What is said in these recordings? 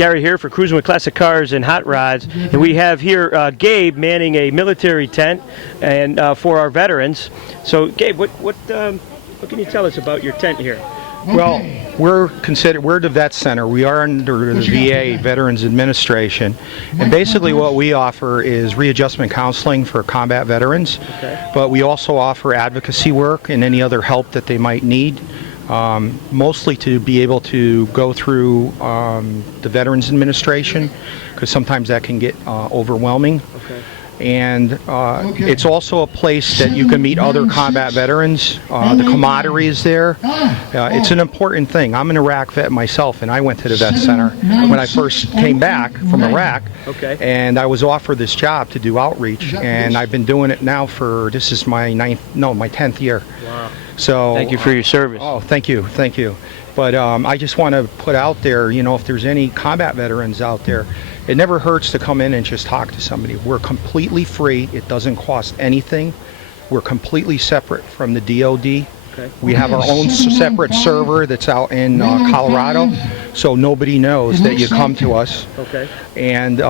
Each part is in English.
Gary here for Cruising with Classic Cars and Hot Rods, and we have here Gabe manning a military tent and for our veterans. So, Gabe, what can you tell us about your tent here? Well, we're the vet center. We are under the VA, Veterans Administration, and basically what we offer is readjustment counseling for combat veterans. Okay. But we also offer advocacy work and any other help that they might need. Mostly to be able to go through the Veterans Administration, because sometimes that can get overwhelming. Okay. And it's also a place that you can meet other combat veterans. The camaraderie is there. It's an important thing. I'm an Iraq vet myself, and I went to the vet center when I first came back from Iraq. Okay. And I was offered this job to do outreach, and I've been doing it now for, this is my 10th year. Wow. So thank you for your service. Oh, thank you. But I just want to put out there, if there's any combat veterans out there, it never hurts to come in and just talk to somebody. We're completely free. It doesn't cost anything. We're completely separate from the DOD. Okay. We have our own separate server that's out in Colorado, so nobody knows that you come to us. Okay. And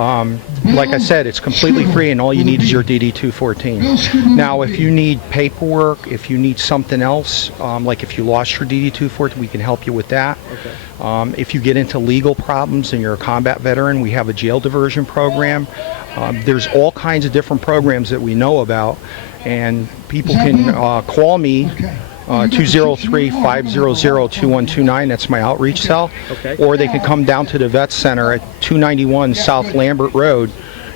like I said, it's completely free, and all you need is your DD-214. Now, if you need paperwork, if you need something else, like if you lost your DD-214, we can help you with that. Okay. If you get into legal problems and you're a combat veteran, we have a jail diversion program. There's all kinds of different programs that we know about, and people can call me. 203-500-2129, that's my outreach cell. Okay. Or they can come down to the Vet Center at 291 South Lambert Road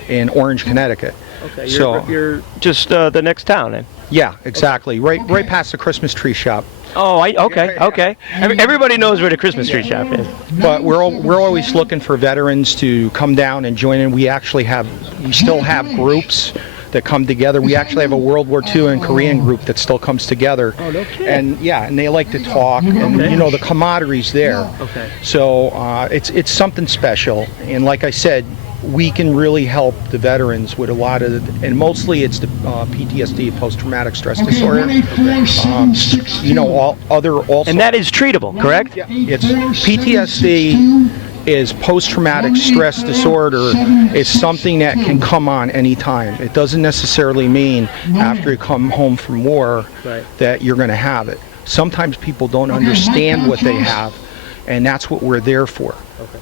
in Orange, Connecticut. Okay, So you're just the next town then? Yeah, exactly. Right past the Christmas tree shop. Oh, okay. Everybody knows where the Christmas tree shop is. But we're always looking for veterans to come down and join in. We still have groups that come together. We actually have a World War II and Korean group that still comes together. Oh, no kidding. And and they like to talk, and the camaraderie's there. Okay. So it's something special, and like I said, we can really help the veterans with a lot of, and mostly it's the PTSD, post-traumatic stress disorder. And that is treatable, correct? Yeah, it's PTSD. Is post-traumatic stress disorder is something that can come on anytime. It doesn't necessarily mean after you come home from war that you're going to have it. Sometimes people don't understand what they have, and that's what we're there for,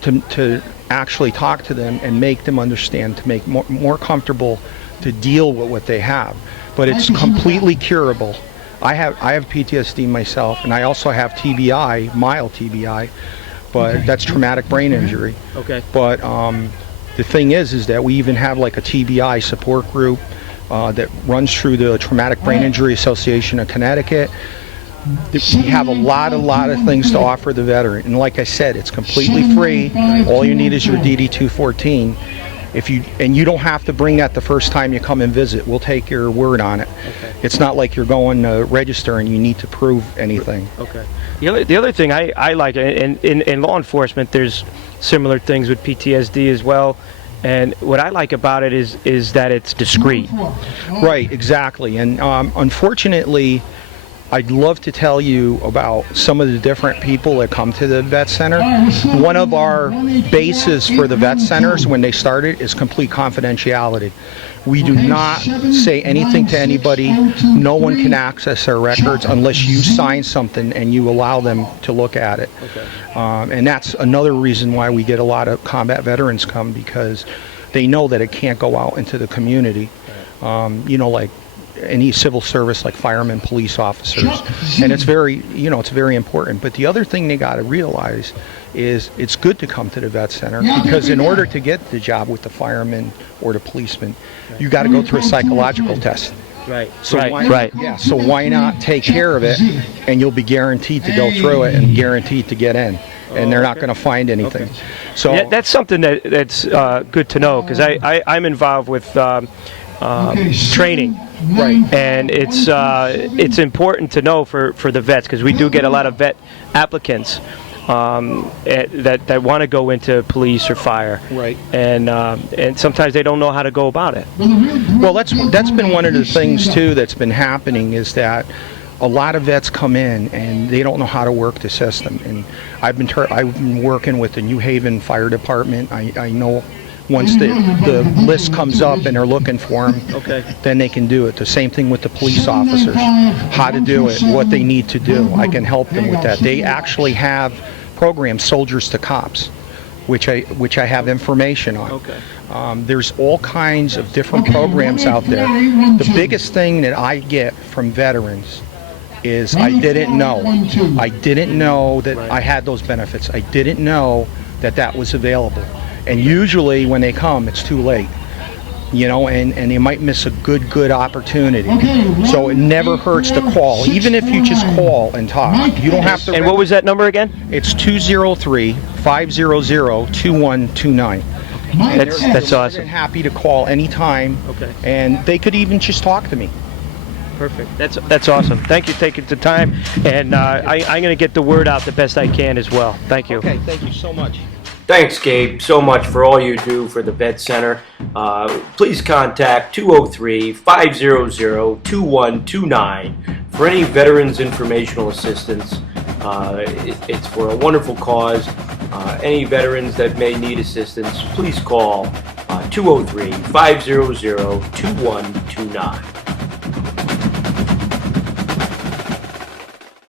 to actually talk to them and make them understand, to make more comfortable to deal with what they have. But it's completely curable. I have PTSD myself, and I also have TBI, mild TBI. But that's traumatic brain injury. Okay. But the thing is that we even have like a TBI support group that runs through the Traumatic Brain Injury Association of Connecticut. We have a lot of things to offer the veteran, and like I said, it's completely free. All you need is your DD-214. You don't have to bring that the first time you come and visit. We'll take your word on it. Okay. It's not like you're going to register and you need to prove anything. Okay. The other thing I like, and in law enforcement, there's similar things with PTSD as well. And what I like about it is that it's discreet. Right, exactly. And unfortunately, I'd love to tell you about some of the different people that come to the Vet Center. One of our bases for the Vet Centers when they started is complete confidentiality. We do not say anything to anybody. No one can access our records unless you sign something and you allow them to look at it. Okay. And that's another reason why we get a lot of combat veterans come, because they know that it can't go out into the community. Like any civil service, like firemen, police officers, and it's very important. But the other thing they got to realize is it's good to come to the Vet Center, because in order to get the job with the fireman or the policeman, you got to go through a psychological test. Right. So why not take care of it, and you'll be guaranteed to go through it and guaranteed to get in, and they're not going to find anything. Okay. So that's something that's good to know, because I'm involved with training. Right. And it's important to know for the vets, because we do get a lot of vet applicants that want to go into police or fire. Right. And sometimes they don't know how to go about it. Well, that's been one of the things too that's been happening, is that a lot of vets come in and they don't know how to work the system. And I've been working with the New Haven Fire Department. I know once the list comes up and they're looking for them, Okay. then they can do it. The same thing with the police officers, how to do it, what they need to do. I can help them with that. They actually have programs, Soldiers to Cops, which I have information on. Okay. There's all kinds of different programs out there. The biggest thing that I get from veterans is I didn't know. I didn't know that I had those benefits. I didn't know that that was available. And usually when they come, it's too late. You know, and they might miss a good opportunity. So it never hurts to call, even if you just call and talk. You don't have to. And what was that number again? It's 203-500-2129. That's They're awesome. happy to call anytime. Okay. And they could even just talk to me. Perfect. That's awesome. Thank you for taking the time, and I'm going to get the word out the best I can as well. Thank you. Okay, thank you so much. Thanks, Gabe, so much for all you do for the Vet Center. Please contact 203-500-2129 for any veterans informational assistance. It's for a wonderful cause. Any veterans that may need assistance, please call 203-500-2129.